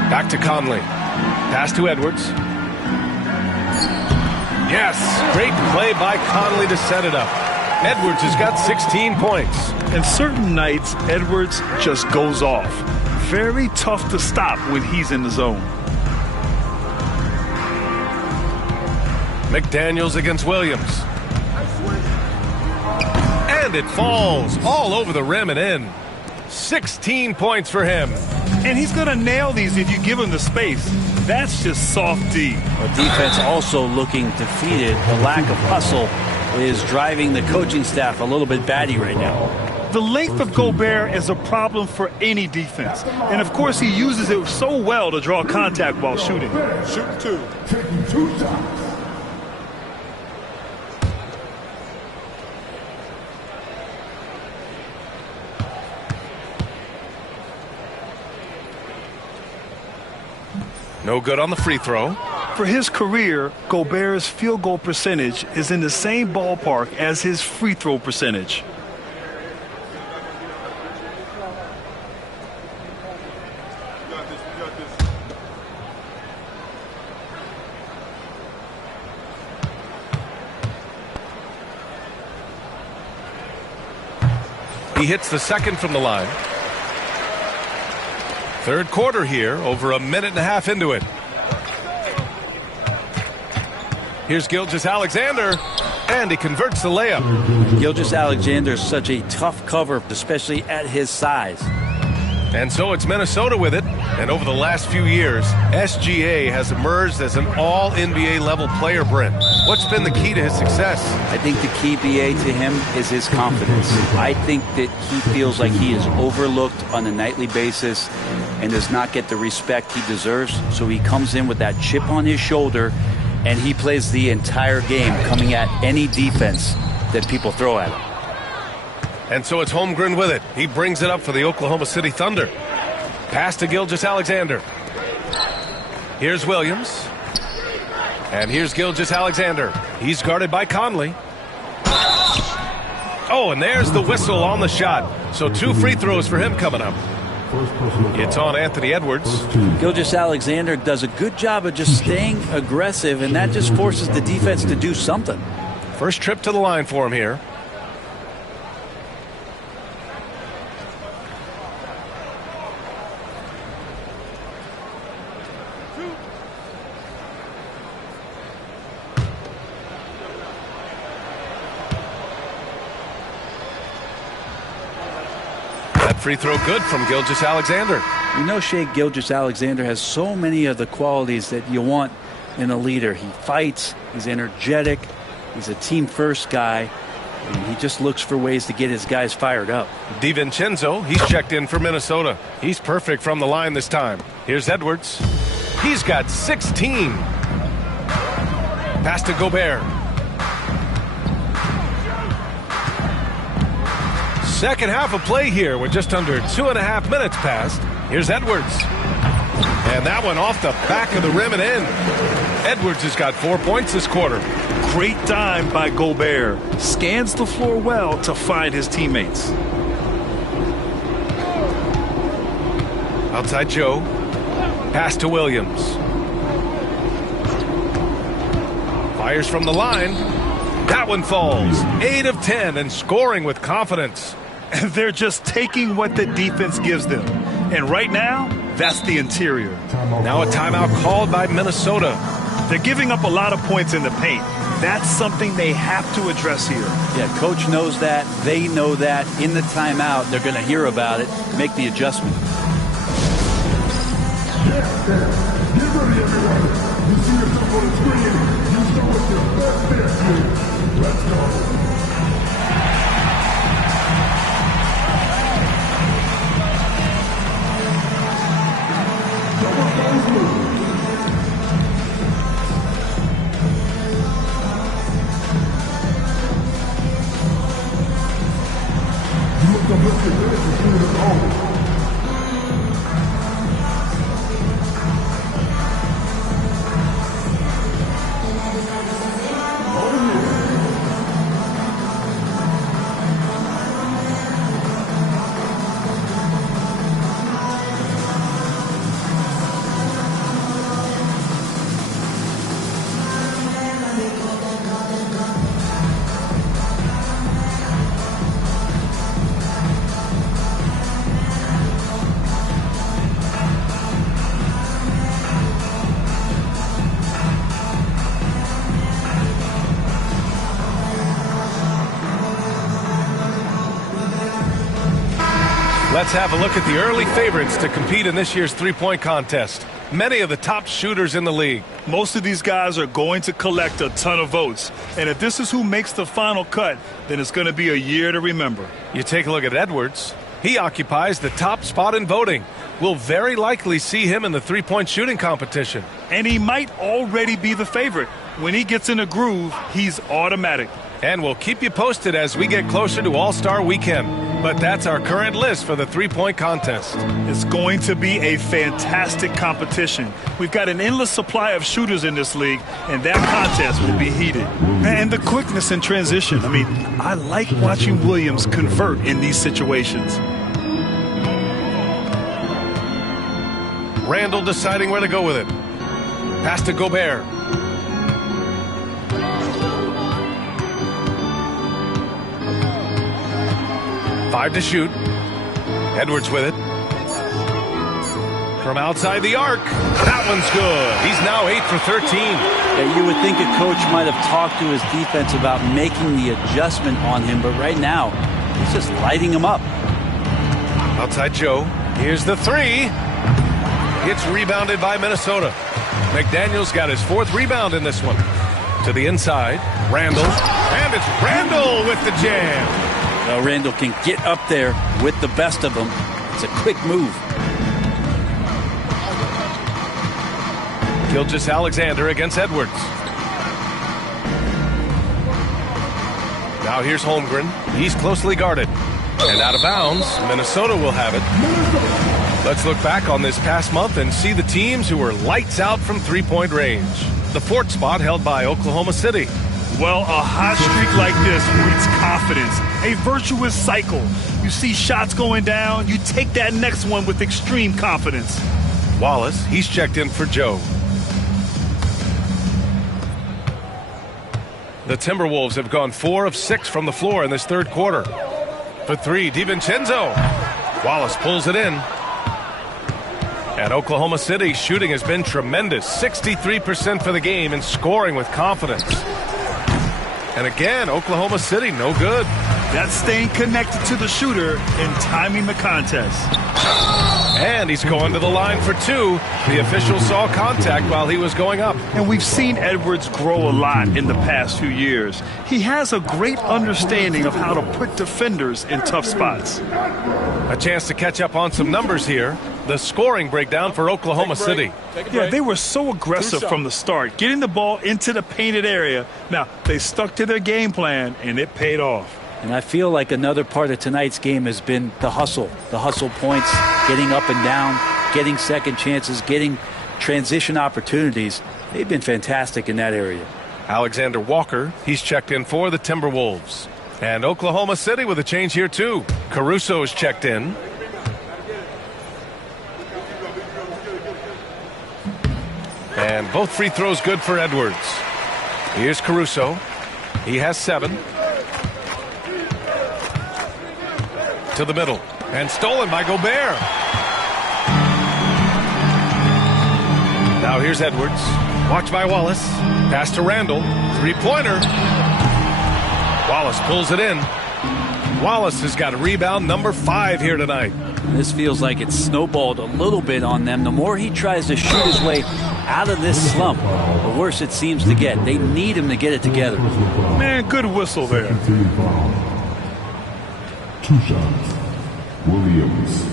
Back to Conley. Pass to Edwards. Yes, great play by Conley to set it up. Edwards has got 16 points. And certain nights, Edwards just goes off. Very tough to stop when he's in the zone. McDaniels against Williams. And it falls all over the rim and in. 16 points for him. And he's going to nail these if you give him the space. That's just soft D. Well, defense also looking defeated. The lack of hustle is driving the coaching staff a little bit batty right now. The length of Gobert is a problem for any defense. And, of course, he uses it so well to draw contact while shooting. Shooting 2. Taking 2 shots. No good on the free throw. For his career, Gobert's field goal percentage is in the same ballpark as his free throw percentage. He hits the second from the line. Third quarter here, over a minute and a half into it. Here's Gilgeous-Alexander, and he converts the layup. Gilgeous-Alexander is such a tough cover, especially at his size. And so it's Minnesota with it. And over the last few years, SGA has emerged as an all-NBA level player, Brent. What's been the key to his success? I think the key, BA, to him is his confidence. I think that he feels like he is overlooked on a nightly basis and does not get the respect he deserves. So he comes in with that chip on his shoulder, and he plays the entire game, coming at any defense that people throw at him. And so it's Holmgren with it. He brings it up for the Oklahoma City Thunder. Pass to Gilgeous-Alexander. Here's Williams. And here's Gilgeous-Alexander. He's guarded by Conley. Oh, and there's the whistle on the shot. So 2 free throws for him coming up. It's on Anthony Edwards. Gilgeous-Alexander does a good job of just staying aggressive, and that just forces the defense to do something. First trip to the line for him here. Free throw good from Gilgeous-Alexander. You know, Shai Gilgeous-Alexander has so many of the qualities that you want in a leader. He fights, he's energetic, he's a team-first guy, and he just looks for ways to get his guys fired up. DiVincenzo, he's checked in for Minnesota. He's perfect from the line this time. Here's Edwards. He's got 16. Pass to Gobert. Second half of play here with just under 2.5 minutes passed. Here's Edwards. And that one off the back of the rim and in. Edwards has got 4 points this quarter. Great dime by Gobert. Scans the floor well to find his teammates. Outside Joe. Pass to Williams. Fires from the line. That one falls. 8 of 10 and scoring with confidence. They're just taking what the defense gives them. And right now, that's the interior. Now a timeout called by Minnesota. They're giving up a lot of points in the paint. That's something they have to address here. Yeah, coach knows that. They know that. In the timeout, they're going to hear about it, make the adjustment. Get ready, everyone. You see yourself on the screen. You show us your best dance. Let's go. Let's have a look at the early favorites to compete in this year's three-point contest. Many of the top shooters in the league. Most of these guys are going to collect a ton of votes. And if this is who makes the final cut, then it's going to be a year to remember. You take a look at Edwards. He occupies the top spot in voting. We'll very likely see him in the three-point shooting competition. And he might already be the favorite. When he gets in a groove, he's automatic. And we'll keep you posted as we get closer to All-Star Weekend. But that's our current list for the three-point contest. It's going to be a fantastic competition. We've got an endless supply of shooters in this league, and that contest will be heated. And the quickness in transition. I mean, I like watching Williams convert in these situations. Randall deciding where to go with it. Pass to Gobert. Five to shoot. Edwards with it. From outside the arc. That one's good. He's now 8 for 13. Yeah, you would think a coach might have talked to his defense about making the adjustment on him, but right now, he's just lighting him up. Outside Joe. Here's the three. It's rebounded by Minnesota. McDaniels got his fourth rebound in this one. To the inside. Randall. And it's Randall with the jam. Randall can get up there with the best of them. It's a quick move. Gilgeous-Alexander against Edwards. Now here's Holmgren. He's closely guarded. And out of bounds, Minnesota will have it. Let's look back on this past month and see the teams who were lights out from three-point range. The fourth spot held by Oklahoma City. Well, a hot streak like this breeds confidence, a virtuous cycle. You see shots going down, you take that next one with extreme confidence. Wallace, he's checked in for Joe. The Timberwolves have gone 4 of 6 from the floor in this third quarter. For three, DiVincenzo. Wallace pulls it in. At Oklahoma City, shooting has been tremendous. 63% for the game and scoring with confidence. And again, Oklahoma City, no good. That's staying connected to the shooter and timing the contest. And he's going to the line for two. The official saw contact while he was going up. And we've seen Edwards grow a lot in the past few years. He has a great understanding of how to put defenders in tough spots. A chance to catch up on some numbers here. The scoring breakdown for Oklahoma City. Yeah, they were so aggressive from the start, getting the ball into the painted area. Now, they stuck to their game plan, and it paid off. And I feel like another part of tonight's game has been the hustle points, getting up and down, getting second chances, getting transition opportunities. They've been fantastic in that area. Alexander Walker, he's checked in for the Timberwolves. And Oklahoma City with a change here too. Caruso is checked in. And both free throws good for Edwards. Here's Caruso. He has 7. To the middle. And stolen by Gobert. Now here's Edwards. Watch by Wallace. Pass to Randall. Three-pointer. Wallace pulls it in. Wallace has got a rebound number 5 here tonight. This feels like it's snowballed a little bit on them. The more he tries to shoot his way out of this slump, the worse it seems to get. They need him to get it together. Man, good whistle there. 2 shots. Williams.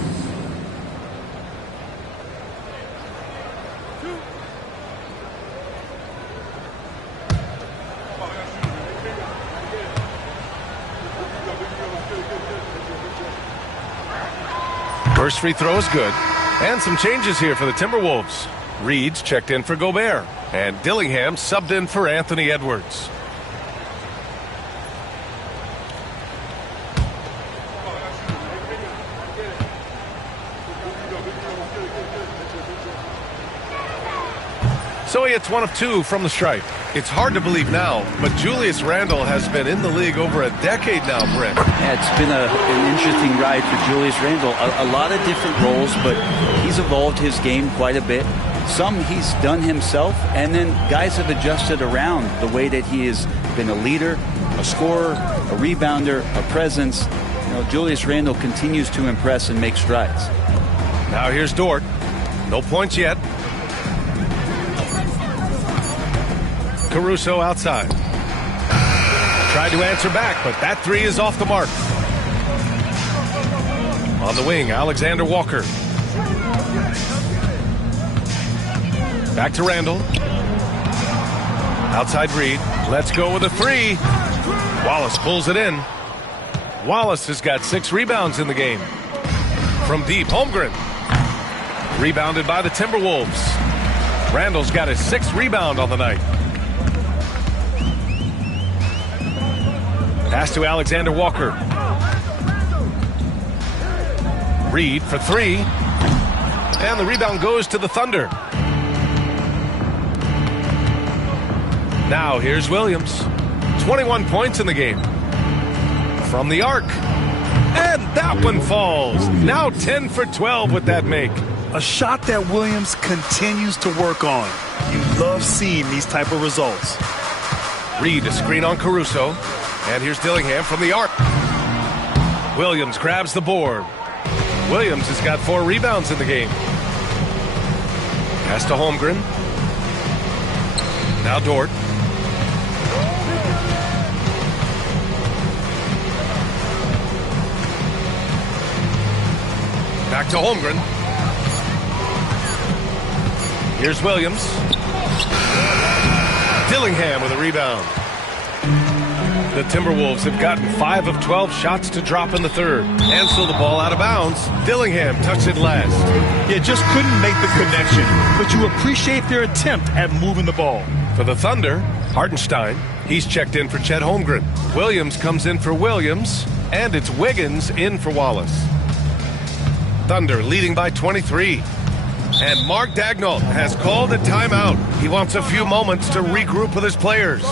First free throw is good. And some changes here for the Timberwolves. Reed's checked in for Gobert. And Dillingham subbed in for Anthony Edwards. So he hits 1 of 2 from the stripe. It's hard to believe now, but Julius Randle has been in the league over a decade now, Brent. Yeah, it's been an interesting ride for Julius Randle. A lot of different roles, but he's evolved his game quite a bit. Some he's done himself, and then guys have adjusted around the way that he has been a leader, a scorer, a rebounder, a presence. You know, Julius Randle continues to impress and make strides. Now here's Dort. No points yet. Caruso outside. Tried to answer back, but that 3 is off the mark. On the wing, Alexander Walker. Back to Randall. Outside Reed. Let's go with a 3. Wallace pulls it in. Wallace has got 6 rebounds in the game. From deep, Holmgren. Rebounded by the Timberwolves. Randall's got his 6th rebound on the night. Pass to Alexander Walker. Reed for 3. And the rebound goes to the Thunder. Now here's Williams. 21 points in the game. From the arc. And that one falls. Now 10 for 12 with that make. A shot that Williams continues to work on. You love seeing these type of results. Reed, a screen on Caruso. And here's Dillingham from the arc. Williams grabs the board. Williams has got 4 rebounds in the game. Pass to Holmgren. Now Dort. Back to Holmgren. Here's Williams. Dillingham with a rebound. The Timberwolves have gotten 5 of 12 shots to drop in the third. And so the ball out of bounds. Dillingham touched it last. Yeah, just couldn't make the connection. But you appreciate their attempt at moving the ball. For the Thunder, Hartenstein. He's checked in for Chet Holmgren. Williams comes in for Williams. And it's Wiggins in for Wallace. Thunder leading by 23. And Mark Daigneault has called a timeout. He wants a few moments to regroup with his players.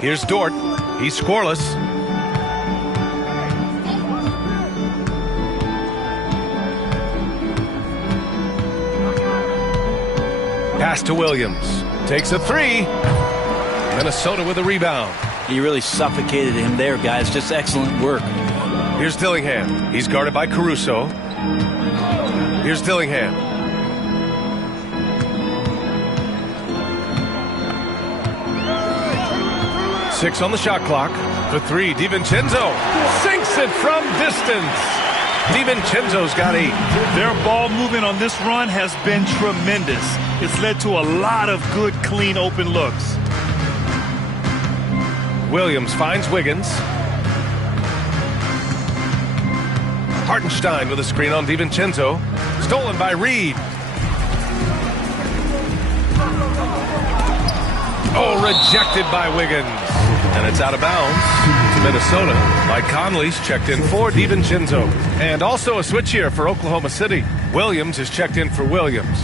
Here's Dort. He's scoreless. Pass to Williams. Takes a three. Minnesota with a rebound. He really suffocated him there, guys. Just excellent work. Here's Dillingham. He's guarded by Caruso. Here's Dillingham. Six on the shot clock. For three, DiVincenzo sinks it from distance. DiVincenzo's got 8. Their ball movement on this run has been tremendous. It's led to a lot of good, clean, open looks. Williams finds Wiggins. Hartenstein with a screen on DiVincenzo. Stolen by Reed. Oh, rejected by Wiggins. And it's out of bounds to Minnesota. Mike Conley's checked in for DiVincenzo. And also a switch here for Oklahoma City. Williams is checked in for Williams.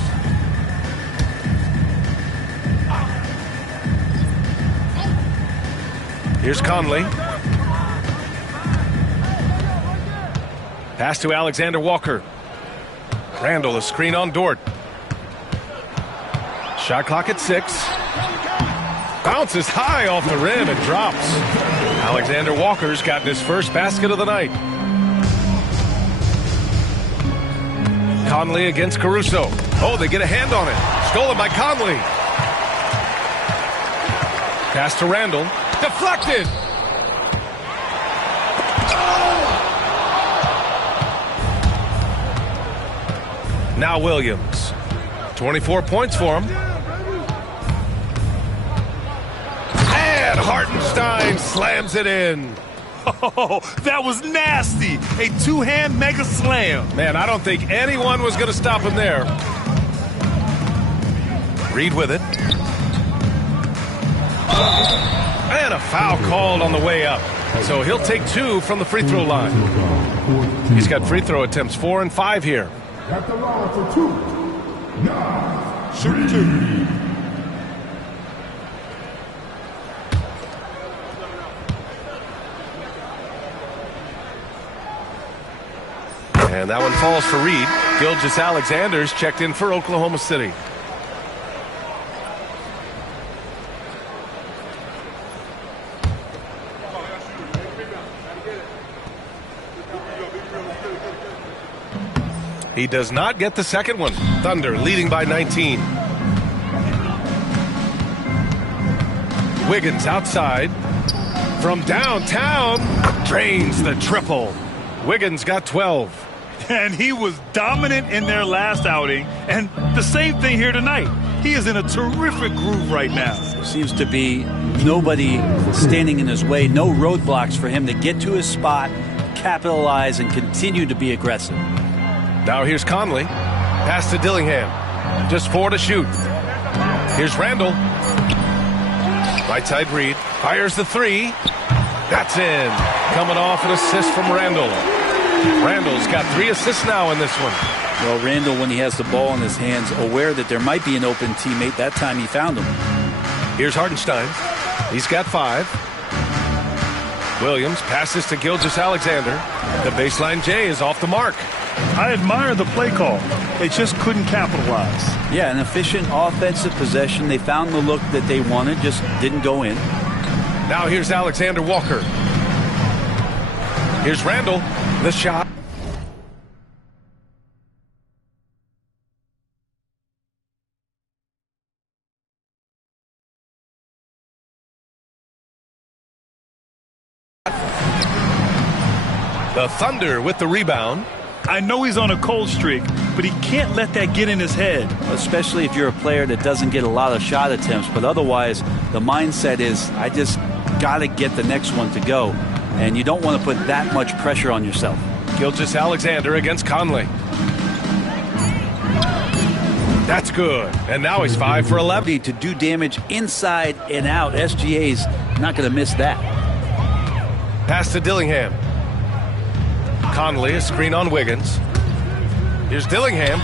Here's Conley. Pass to Alexander Walker. Randall, a screen on Dort. Shot clock at 6. Bounces high off the rim and drops. Alexander Walker's gotten his first basket of the night. Conley against Caruso. Oh, they get a hand on it. Stolen by Conley. Pass to Randall. Deflected. Now Williams. 24 points for him. And Hartenstein slams it in. Oh, that was nasty. A two-hand mega slam. Man, I don't think anyone was going to stop him there. Reed with it. And a foul called on the way up. So he'll take 2 from the free throw line. He's got free throw attempts 4 and 5 here. At the line for 2. Now, shoot 2. And that one falls for Reed. Gilgeous-Alexander's checked in for Oklahoma City. He does not get the second one. Thunder leading by 19. Wiggins outside. From downtown. Drains the triple. Wiggins got 12. And he was dominant in their last outing. And the same thing here tonight. He is in a terrific groove right now. Seems to be nobody standing in his way. No roadblocks for him to get to his spot, capitalize, and continue to be aggressive. Now here's Conley. Pass to Dillingham. Just 4 to shoot. Here's Randall. Right side Reed. Fires the 3. That's in. Coming off an assist from Randall. Randall's got 3 assists now in this one. Well, Randall, when he has the ball in his hands, aware that there might be an open teammate, that time he found him. Here's Hartenstein. He's got 5. Williams passes to Gilgeous-Alexander. The baseline J is off the mark. I admire the play call. They just couldn't capitalize. Yeah, an efficient offensive possession. They found the look that they wanted, just didn't go in. Now here's Alexander Walker. Here's Randall. The shot. The Thunder with the rebound. I know he's on a cold streak, but he can't let that get in his head. Especially if you're a player that doesn't get a lot of shot attempts. But otherwise, the mindset is, I just got to get the next one to go. And you don't want to put that much pressure on yourself. Gilgeous-Alexander against Conley. That's good. And now he's 5 for 11. To do damage inside and out. SGA's not going to miss that. Pass to Dillingham. Conley, a screen on Wiggins. Here's Dillingham.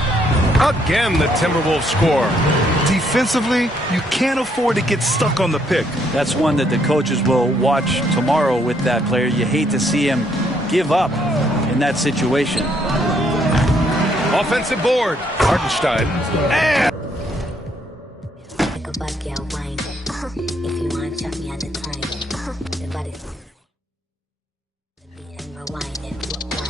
Again, the Timberwolves score. Defensively, you can't afford to get stuck on the pick. That's one that the coaches will watch tomorrow with that player. You hate to see him give up in that situation. Offensive board. Hartenstein. And If you want to chop me out the time,